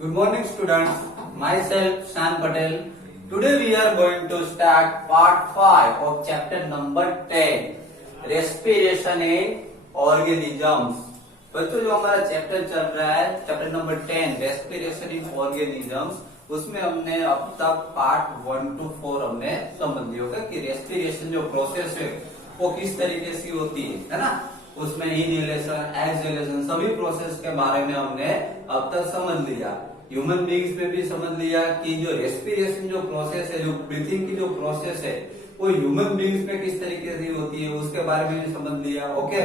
Good morning students, myself Shan Patel. Today we are going to start part 5 of chapter number 10, respiration in organisms. बच्चों जो हमारा chapter चल रहा है chapter number 10 respiration in organisms, उसमें हमने अब तक पार्ट 1 to 4 हमने समझ लिया होगा कि रेस्पिरेशन जो प्रोसेस है वो किस तरीके से होती है ना। उसमें इनहेलेशन एक्सहेलेशन सभी प्रोसेस के बारे में हमने अब तक समझ लिया। ह्यूमन बींग्स में भी समझ लिया कि जो रेस्पिरेशन जो प्रोसेस है, जो ब्रीथिंग की जो प्रोसेस है वो ह्यूमन बींग्स में किस तरीके से होती है उसके बारे में भी समझ लिया। ओके,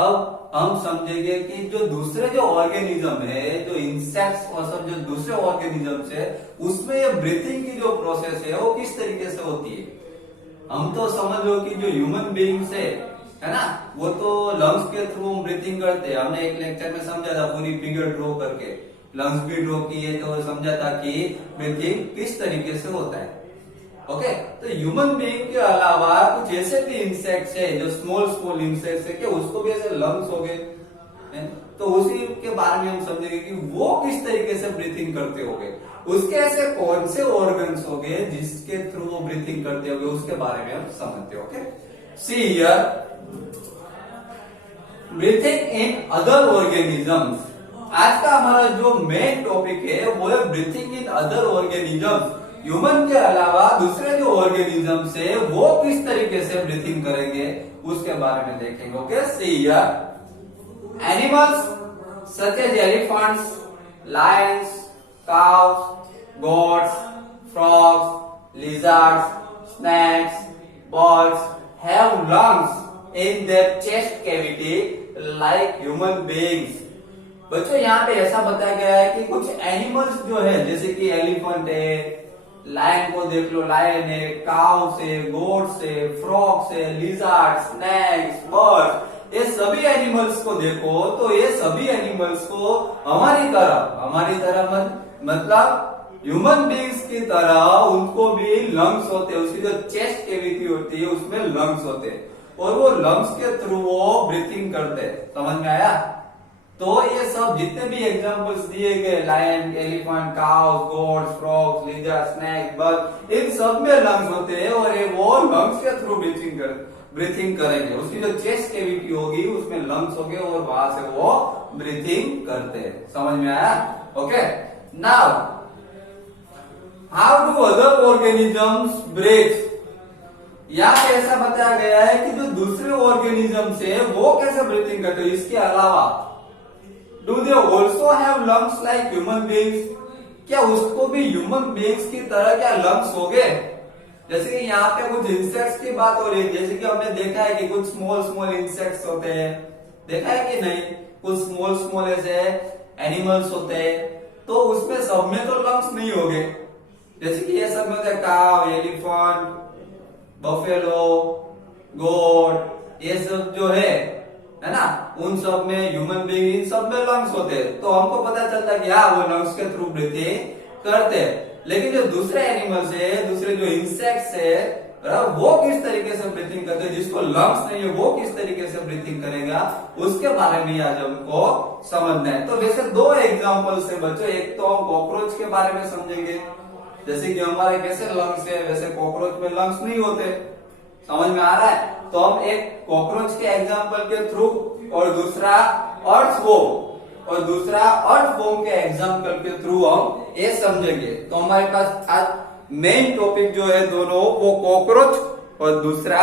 अब हम समझेंगे कि जो दूसरे जो ऑर्गेनिज्म है, जो इंसेक्ट्स और सब जो दूसरे ऑर्गेनिजम्स है, उसमें ये ब्रीथिंग की जो प्रोसेस है वो किस तरीके से होती है। हम तो समझ लो कि जो ह्यूमन बींग्स है ना, वो तो लंग्स के थ्रू हम ब्रीथिंग करते हैं। हमने एक लेक्चर में समझा था, पूरी फिगर ड्रॉ करके लंग्स भी ड्रॉ किए तो समझा था कि ब्रीथिंग किस तरीके से होता है। ओके, तो ह्यूमन बीइंग के अलावा कुछ ऐसे भी इंसेक्ट्स है जो स्मॉल इंसेक्ट्स है, क्या उसको भी ऐसे लंग्स हो गए, तो उसी के बारे में हम समझेंगे कि वो किस तरीके से ब्रीथिंग करते होंगे, उसके ऐसे कौन से ऑर्गन्स हो गए जिसके थ्रू वो ब्रीथिंग करते होंगे, उसके बारे में हम समझते हैं। Okay, see here breathing in other organisms. आज का हमारा जो मेन टॉपिक है वो है breathing in other organisms. Human के अलावा दूसरे जो ऑर्गेनिजम्स है वो किस तरीके से ब्रीथिंग करेंगे उसके बारे में देखेंगे। Okay, see here animals such as elephants, lions, cows, goats, frogs, lizards, snakes, birds have lungs in their chest cavity like human beings. बच्चों यहाँ पे ऐसा बताया गया है कि कुछ एनिमल्स जो है जैसे कि एलिफेंट है, लायन को देख लो, लायन है, काउस है, गोट्स है, फ्रॉग्स है, लिजार्ड, स्नेक्स, बर्ड्स, ये सभी एनिमल्स को देखो तो ये सभी एनिमल्स को हमारी तरह मतलब ह्यूमन बींग्स की तरह उनको भी लंग्स होते हैं। उसकी जो चेस्ट कैविटी होती है उसमें लंग्स होते हैं और वो लंग्स के थ्रू वो ब्रीथिंग करते हैं। समझ में आया? तो ये सब जितने भी एग्जांपल्स दिए गए, lion, elephant, cows, goats, frogs, lizard, snake, bird, इन सब में लंग्स होते हैं और ये वो लंग्स के थ्रू ब्रीथिंग करेंगे। उसकी जो चेस्ट कैविटी होगी उसमें लंग्स होंगे और वहां से वो ब्रीथिंग करते हैं। समझ में आया? Okay, now how do other organisms breathe. यहाँ पे ऐसा बताया गया है कि जो दूसरे ऑर्गेनिजम्स है वो कैसे ब्रीथिंग करते हैं। इसके अलावा do they also have lungs like human beings, क्या उसको भी ह्यूमन बींग्स की तरह क्या लंग्स हो गए। जैसे कि यहाँ पे कुछ इंसेक्ट्स की बात हो रही है, जैसे कि हमने देखा है कि कुछ स्मॉल इंसेक्ट्स होते हैं, देखा है कि नहीं, कुछ स्मॉल ऐसे एनिमल्स होते हैं, तो उसमें सब में तो लंग्स नहीं हो गए। जैसे कि ये सब में होते हैं काव, एलिफेंट, बफेलो, गोट, ये सब जो है ना, उन सब में ह्यूमन बीइंग इन सब में लंग्स होते हैं। तो हमको पता चलता है कि हाँ वो लंग्स के थ्रू ब्रीथिंग करते हैं। लेकिन जो दूसरे एनिमल्स है, दूसरे जो इंसेक्ट्स है, वो किस तरीके से ब्रीथिंग करते हैं, जिसको लंग्स नहीं है वो किस तरीके से ब्रीथिंग करेगा उसके बारे में आज हमको समझना है। तो वैसे दो एग्जाम्पल्स है बच्चों, एक तो हम कॉकरोच के बारे में समझेंगे, जैसे कि हमारे कैसे लंग्स है वैसे कॉकरोच में लंग्स नहीं होते। समझ में आ रहा है? तो हम एक कॉकरोच के एग्जांपल के थ्रू और दूसरा अर्थवॉर्म के एग्जांपल के थ्रू हम ये समझेंगे। तो हमारे पास आज मेन टॉपिक जो है दोनों वो कॉकरोच और दूसरा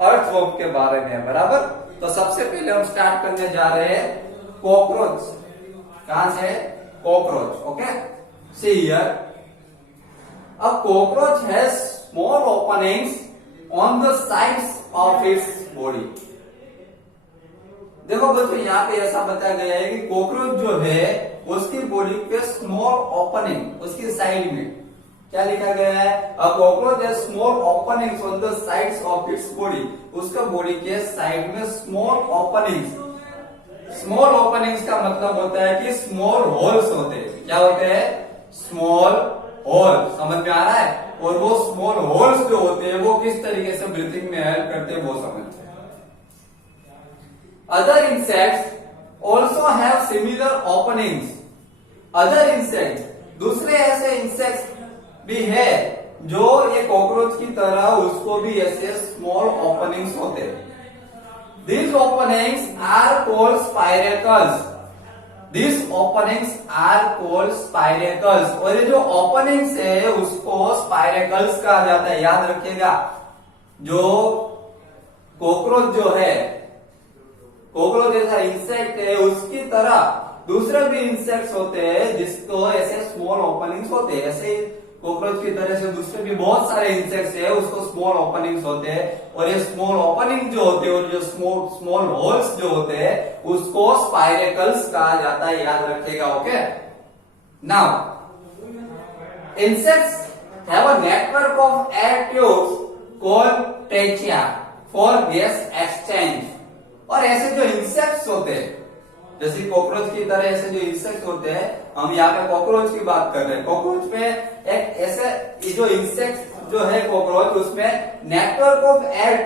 अर्थवॉर्म के बारे में है, बराबर। तो सबसे पहले हम स्टार्ट करने जा रहे हैं कॉकरोच। कहां से? Cockroach. Okay, see here a cockroach has small openings on the sides of its body. देखो बच्चों यहाँ पे ऐसा बताया गया है कि कॉकरोच जो है उसकी बॉडी पे स्मॉल ओपनिंग, उसकी साइड में क्या लिखा गया है, a cockroach has small openings on the sides of its body. उसका बॉडी के साइड में स्मॉल ओपनिंग्स का मतलब होता है कि स्मॉल होल्स होते हैं। क्या होते हैं? Small hole. समझ में आ रहा है? और वो स्मॉल होल्स जो होते हैं वो किस तरीके से ब्रीथिंग में हेल्प करते हैं वो समझते हैं। Other insects also have similar openings. Other insect दूसरे ऐसे इंसेक्ट्स भी है जो ये कॉकरोच की तरह उसको भी ऐसे स्मॉल ओपनिंग्स होते हैं। These openings are called spiracles. These openings are called spiracles. और ये जो ओपनिंग्स है उसको स्पाइरेकल्स कहा जाता है। याद रखिएगा, जो कॉकरोच जो है, कॉकरोच जैसा इंसेक्ट है, उसकी तरह दूसरे भी इंसेक्ट्स होते हैं जिसको ऐसे स्मॉल ओपनिंग्स होते हैं। ऐसे कॉकरोच की तरह से दूसरे भी बहुत सारे इंसेक्ट्स है, उसको स्मॉल ओपनिंग्स होते हैं। और ये स्मॉल ओपनिंग जो होते हैं और जो स्मॉल होल्स जो होते हैं उसको स्पाइरेकल्स कहा जाता है। याद रखिएगा। Okay, now insects have a network of air tubes called trachea for gas exchange. और ऐसे जो इंसेक्ट्स होते हैं, जैसे कॉकरोच की तरह ऐसे जो इंसेक्ट्स होते हैं, हम यहाँ पे कॉकरोच की बात कर रहे हैं। कॉकरोच में एक ऐसे जो इंसेक्ट जो है कॉकरोच, उसमें नेटवर्क ऑफ एयर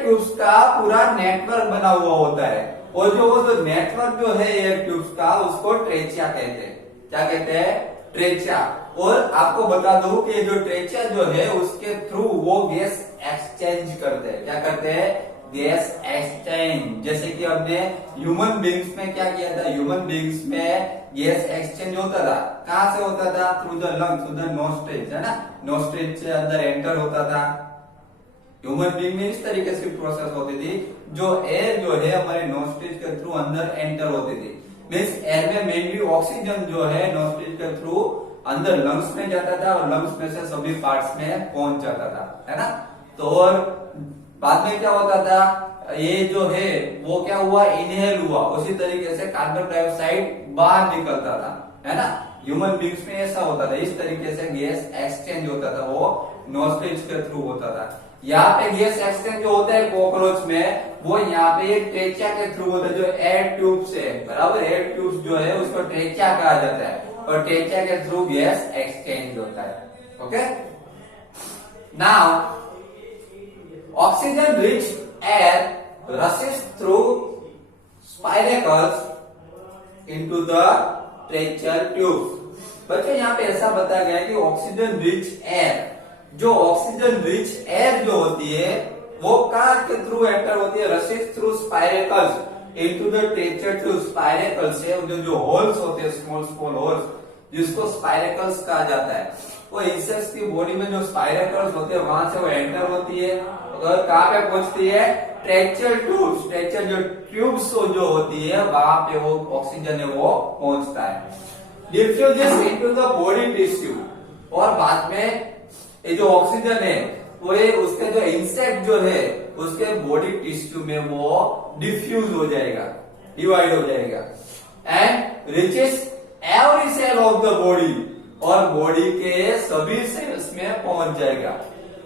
ट्यूब्स का पूरा नेटवर्क बना हुआ होता है। और जो नेटवर्क जो है एयर ट्यूब्स का, उसको ट्रेचिया कहते हैं। क्या कहते हैं? ट्रेचिया। और आपको बता दूं कि जो ट्रेचिया जो है उसके थ्रू वो गैस एक्सचेंज करते हैं। क्या करते हैं? Gas exchange. जैसे कि हमने ह्यूमन बींग्स में क्या किया था? ह्यूमन बींग्स में गैस एक्सचेंज होता था। कहां से होता था? Through the lungs, through the nostrils, है ना। नोस्ट्रिल्स से अंदर एंटर होता था। ह्यूमन बींग में इस तरीके से प्रोसेस होती थी, जो एयर जो है हमारे नोस्ट्रिल्स के थ्रू अंदर एंटर होती थी। मीन्स एयर में मेनली ऑक्सीजन जो है नोस्ट्रिल्स के थ्रू अंदर लंग्स में जाता था और लंग्स में से सभी पार्ट्स में पहुंच जाता था, है ना। तो और बाद में क्या होता था? ये जो है वो क्या हुआ? इनहेल हुआ। उसी तरीके से कार्बन डाइऑक्साइड बाहर निकलता था, है ना। ह्यूमन बींग्स में ऐसा होता था। इस तरीके से गैस एक्सचेंज होता था, वो नोस्ट्रिल्स के थ्रू होता था। यहाँ पे गैस एक्सचेंज जो होता है कॉकरोच में, वो यहाँ पे ट्रेचिया के थ्रू होता है, जो एयर ट्यूब्स है, बराबर। एयर ट्यूब्स जो है उसको ट्रेचिया कहा जाता है और ट्रेचिया के थ्रू गैस एक्सचेंज होता है। Okay, now oxygen rich air rushes through spiracles into the tracheal tubes। बच्चों यहाँ पे ऐसा बताया गया है कि ऑक्सीजन रिच एयर, जो ऑक्सीजन रिच एयर जो होती है वो कहाँ के थ्रू एंटर होती है? Rushes through spiracles into the tracheal tube. Spiracles है जो होल्स होते हैं, स्मॉल स्मॉल होल्स, जिसको स्पाइरेकल्स कहा जाता है। वो इंसेक्ट्स की बॉडी में जो स्पाइरेकल्स होते हैं वहां से वो एंटर होती है और कहाँ पे पहुंचती है? ट्रेचियल ट्यूब्स। ट्रेचियल जो ट्यूब्स जो होती है वहां पे वो ऑक्सीजन है वो पहुंचता है। Diffuses into the body tissue. और बाद में ये जो ऑक्सीजन है वो ये उसके जो इंसेक्ट जो है उसके बॉडी टिश्यू में वो डिफ्यूज हो जाएगा, डिवाइड हो जाएगा। And reaches every cell of the body, और बॉडी के सभी सेल्स में पहुंच जाएगा।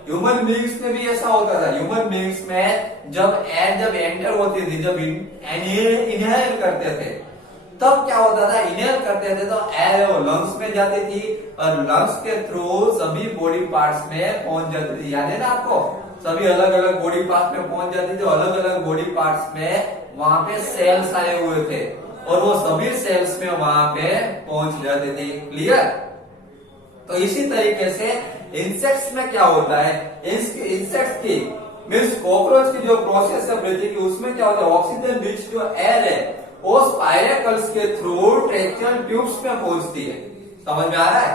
ह्यूमन बींग्स में भी ऐसा होता था। ह्यूमन बींग्स में जब एयर एंटर होती थी, जब इनहेल करते थे, तब क्या होता था? इनहेल करते थे तो एयर वो लंग्स में जाती थी और लंग्स के थ्रू सभी बॉडी पार्ट्स में पहुंच जाती थी। याद है ना आपको? सभी अलग अलग बॉडी पार्ट्स में पहुंच जाती थी। अलग अलग बॉडी पार्ट्स में वहां पे सेल्स आए हुए थे और वो सभी सेल्स में वहां पे पहुंच जाते थे। क्लियर? तो इसी तरीके से इंसेक्ट्स में क्या होता है? इंसेक्ट्स की मीन्स कॉकरोच की जो प्रोसेस है ब्रीथिंग की, उसमें क्या होता है? ऑक्सीजन रिच जो एयर है वो स्पाइरेकल्स के थ्रू ट्रेचियल ट्यूब्स में पहुंचती है। समझ में आ रहा है?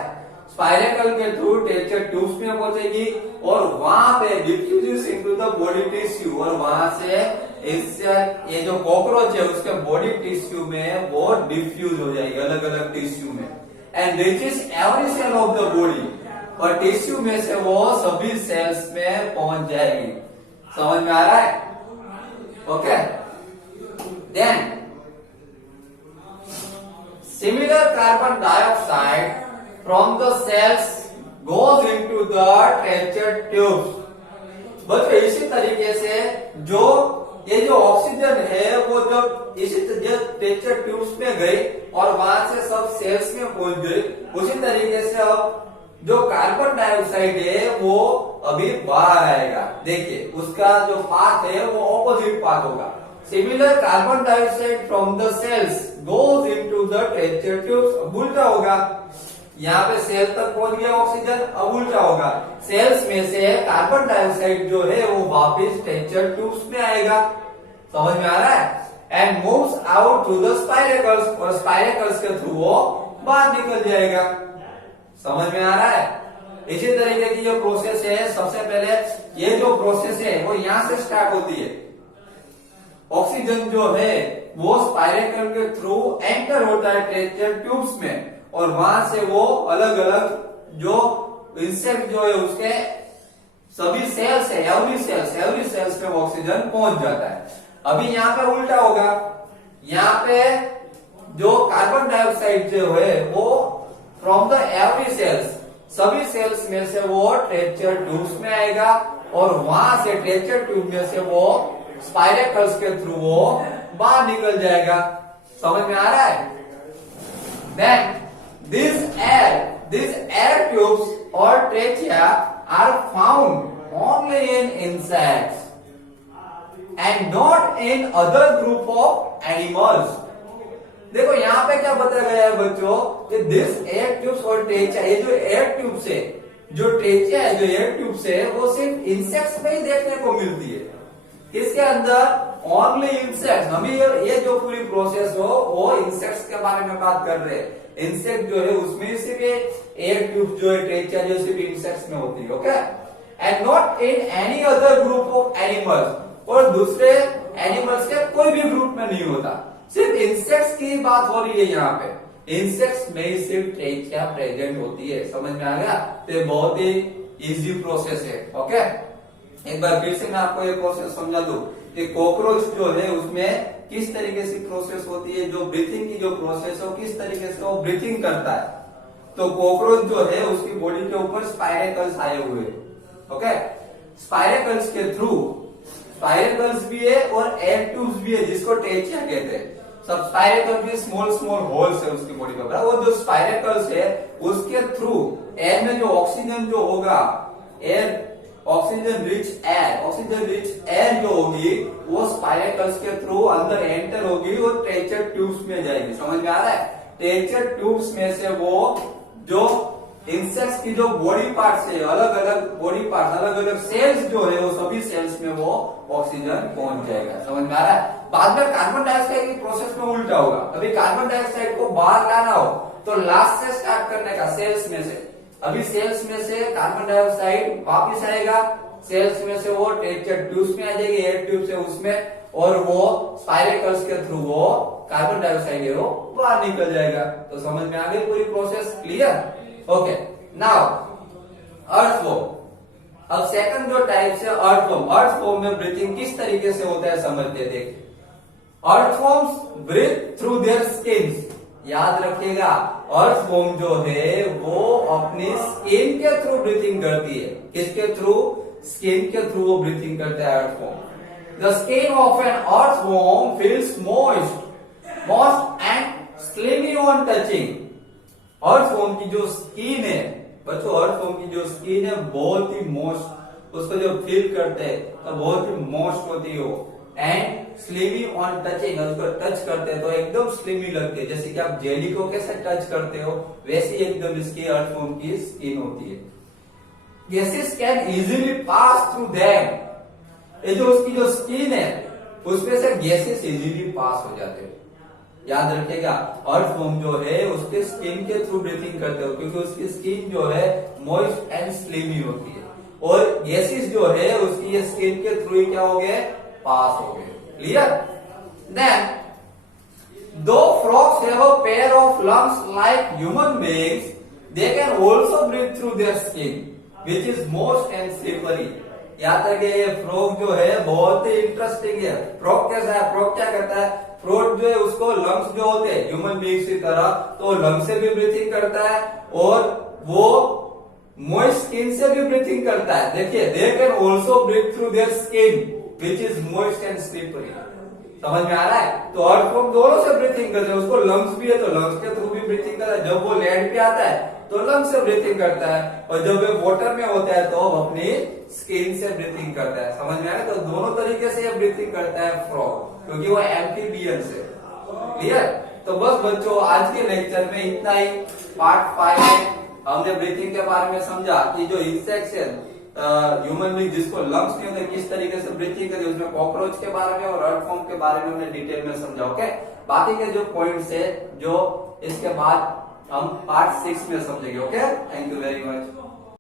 स्पाइरेकल के थ्रू ट्रेचियल ट्यूब्स में पहुंचेगी और वहां पे diffuses into the body tissue, और वहां से ये जो कॉकरोच है उसके बॉडी टिश्यू में वो डिफ्यूज हो जाएगी, अलग अलग टिश्यू में। And reaches every cell of the body, और टिश्यू में से वो सभी सेल्स में पहुंच जाएगी। समझ में आ रहा है? Okay, then similar carbon dioxide from the cells goes into the tracheal tubes। बच्चों इसी तरीके से जो ये जो ऑक्सीजन है वो जब इसी ट्रेचियल ट्यूब्स में गई और वहां से सब सेल्स में पहुंच गई, उसी तरीके से अब जो कार्बन डाइऑक्साइड है वो अभी बाहर आएगा। देखिए उसका जो पाथ है वो ऑपोजिट पाथ होगा। Similar, carbon dioxide from the cells goes into the tracheal tubes. अब उल्टा होगा, यहाँ पे सेल तक पहुंच गया ऑक्सीजन, अब उल्टा होगा, सेल्स में से कार्बन डाइऑक्साइड जो है वो वापस ट्रेचर ट्यूब्स में आएगा, समझ में आ रहा है, and moves out to the spiracles, और स्पाइरेकल्स के थ्रू वो बाहर निकल जाएगा, समझ में आ रहा है। इसी तरीके की जो प्रोसेस है, सबसे पहले ये जो प्रोसेस है वो यहां से स्टार्ट होती है, ऑक्सीजन जो है वो स्पाइरेकल के थ्रू एंटर होता है ट्रेचर ट्यूब्स में, और वहां से वो अलग अलग जो इंसेक्ट जो है उसके सभी सेल्स है, एवरी सेल्स पे ऑक्सीजन पहुंच जाता है। अभी यहाँ पे उल्टा होगा, यहाँ पे जो कार्बन डाइऑक्साइड जो है वो फ्रॉम द एवरी सेल्स, सभी सेल्स में से वो ट्रेचर ट्यूब्स में आएगा, और वहां से ट्रेचर ट्यूब में से वो स्पाइरेकल्स के थ्रू वो बाहर निकल जाएगा, समझ में आ रहा है। Then these air tubes or trachea are found only in insects and not in other group of animals. देखो यहाँ पे क्या बताया गया है बच्चों कि दिस एयर ट्यूब्स और ट्रेचिया, ये जो एयर ट्यूब्स है, जो ट्रेचिया है, जो एयर ट्यूब्स है, वो सिर्फ इंसेक्ट्स में ही देखने को मिलती है। इसके अंदर ओनली इंसेक्ट्स, अभी ये जो पूरी प्रोसेस हो वो इंसेक्ट्स के बारे में बात कर रहे हैं। इंसेक्ट जो है उसमें सिर्फ एयर ट्यूब जो है ट्रेचिया जो सिर्फ इंसेक्ट्स में होती है, okay, and not in any other group of animals, और दूसरे एनिमल्स के कोई भी ग्रुप में नहीं होता, सिर्फ इंसेक्ट्स की बात हो रही है यहाँ पे, इंसेक्ट्स में ही सिर्फ ट्रेचिया प्रेजेंट होती है, समझ में आ गया। तो बहुत ही इजी प्रोसेस है, ओके। एक बार फिर से मैं आपको ये प्रोसेस समझा दूं कि कॉकरोच जो है उसमें किस तरीके से प्रोसेस होती है, जो ब्रीथिंग की जो प्रोसेस है किस तरीके से वो ब्रीथिंग करता है। तो कॉकरोच जो है उसकी बॉडी के ऊपर स्पाइरेकल्स आए हुए, ओके, स्पाइरेकल्स के थ्रू, स्पाइरेकल्स भी है और एयर ट्यूब्स भी है जिसको ट्रेचिया कहते हैं। सब स्पाइरेकल भी स्मॉल होल्स है उसकी बॉडी पर, वो जो स्पाइरेकल्स है उसके थ्रू एयर में जो ऑक्सीजन जो होगा, एयर ऑक्सीजन रिच एयर जो होगी वो स्पाइरेकल्स के थ्रू अंदर एंटर होगी और ट्रेचर ट्यूब्स में जाएगी, समझ में आ रहा है। ट्रेचर ट्यूब्स में से वो जो इंसेक्ट्स की जो बॉडी पार्ट्स है, अलग अलग बॉडी पार्ट, अलग अलग सेल्स जो है वो सभी सेल्स में वो ऑक्सीजन पहुंच जाएगा, समझ में आ रहा है। बाद में कार्बन डाइऑक्साइड की प्रोसेस में उल्टा होगा, अभी कार्बन डाइऑक्साइड को बाहर लाना हो तो लास्ट से स्टार्ट करने का, सेल्स में से, अभी सेल्स में से कार्बन डाइऑक्साइड वापिस आएगा, सेल्स में से वो ट्रेचर ट्यूब्स में आ जाएगी, एयर ट्यूब से उसमें, और वो स्पाइरेकल्स के थ्रू वो कार्बन डाइऑक्साइड है वो बाहर निकल जाएगा। तो समझ में आ गई पूरी process, clear, okay. Now earthworm, अब सेकंड जो टाइप से अर्थवॉर्म में ब्रीथिंग किस तरीके से होता है समझते हैं, देख। Earthworms breathe through their skins, याद रखिएगा, अर्थवॉर्म जो है वो अपनी स्किन के थ्रू ब्रीथिंग करती है, किसके थ्रू, स्किन के थ्रू वो ब्रीथिंग करता है earthworm. The skin of an earthworm feels moist and slimy on touching. Earthworm की जो स्किन है बच्चों, अर्थवॉर्म की जो स्किन है बहुत ही मॉइस्ट, उसको जब फील करते हैं तो बहुत ही मॉइस्ट होती है वो, एंड स्लिमी ऑन टचिंग, उसको टच करते हैं तो एकदम स्लिमी लगती है, जैसे कि आप जेली को कैसे टच करते हो वैसे एकदम इसकी अर्थवॉर्म की स्किन होती है। Gases can easily pass through them, ये जो उसकी जो स्किन है उसमें से गैसेस इजीली पास हो जाते हैं, याद रखिएगा। अर्थवॉर्म जो है उसके स्किन के थ्रू ब्रीथिंग करते हो क्योंकि उसकी स्किन जो है मॉइस्ट एंड स्लिमी होती है, और गैसेस जो है उसकी ये स्किन के थ्रू ही क्या हो गए, पास हो गए, क्लियर। देन दो frogs have a pair of lungs like human beings, they can also breathe through their skin, which is moist and slippery. याद रखिए ये फ्रॉग जो है बहुत ही इंटरेस्टिंग है। फ्रॉग कैसा है, फ्रॉग क्या करता है, फ्रॉग जो है उसको लंग्स जो होते हैं ह्यूमन बीइंग्स की तरह, तो लंग से भी ब्रीथिंग करता है और वो मॉइस्ट स्किन से भी ब्रीथिंग करता है। देखिए, they can also breathe through their skin which is moist and slippery, समझ में आ रहा है। तो अर्थवॉर्म दोनों से ब्रीथिंग करते हैं, उसको लंग्स भी है तो लंग्स के थ्रू भी ब्रीथिंग करता है, जब वो लैंड पे आता है तो लंग्स से ब्रीथिंग करता है, और जब वो वाटर में होता है तो अपनी स्किन से ब्रीथिंग करता है, समझ में आ रहा है। तो दोनों तरीके से ये ब्रीथिंग करता है फ्रॉग। क्योंकि वो एम्फीबियन है। क्लियर? तो बस बच्चों आज के लेक्चर में इतना ही। पार्ट 5 में हमने ब्रीथिंग के बारे में समझा कि जो इंसेक्ट्स है ह्यूमन बीइंग जिसको लंग्स नहीं होते किस तरीके से ब्रीथिंग करते, उसमें कॉकरोच के बारे में और अर्थवॉर्म के बारे में हमने डिटेल में समझा। ओके, बाकी के जो पॉइंट्स है जो इसके बाद हम पार्ट 6 में समझेंगे। Okay, thank you very much.